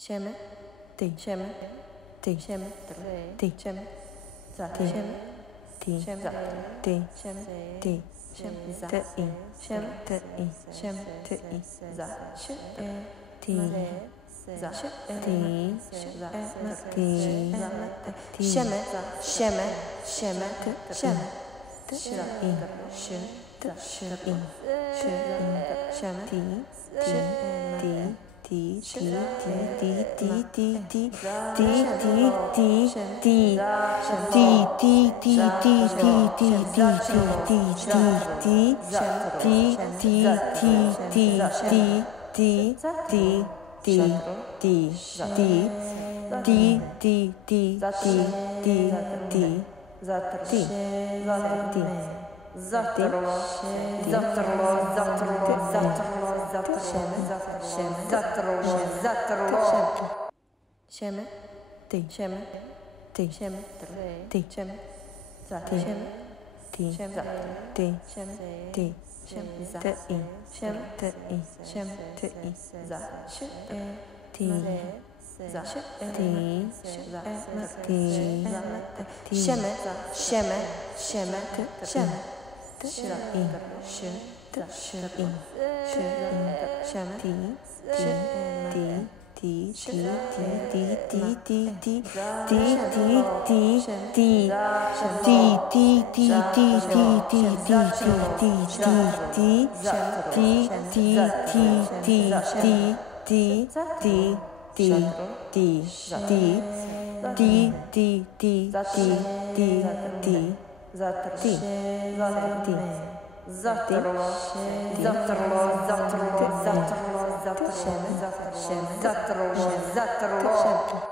Sheme, ti, sheme, ti, sheme, ti, sheme, ti, sheme, ti, ti, sheme, ti, sheme, te, I, sheme, te, I, sheme, te, I, za, she, ti, ti, ti, sheme, sheme, sheme, te, sheme, te, I, she, te, she, I, she, I, sheme, ti, ti, ti, Sheme, ti, sheme, ti, sheme, ti, sheme, ti, sheme, ti, ti, sheme, ti, sheme, te, I, sheme, te, I, sheme, te, I, za, she, ti, ti, ti, sheme, sheme, sheme, te, sheme, te, I, she, te, she, I, she, I, sheme, ti, ti, ti, Zatrlo.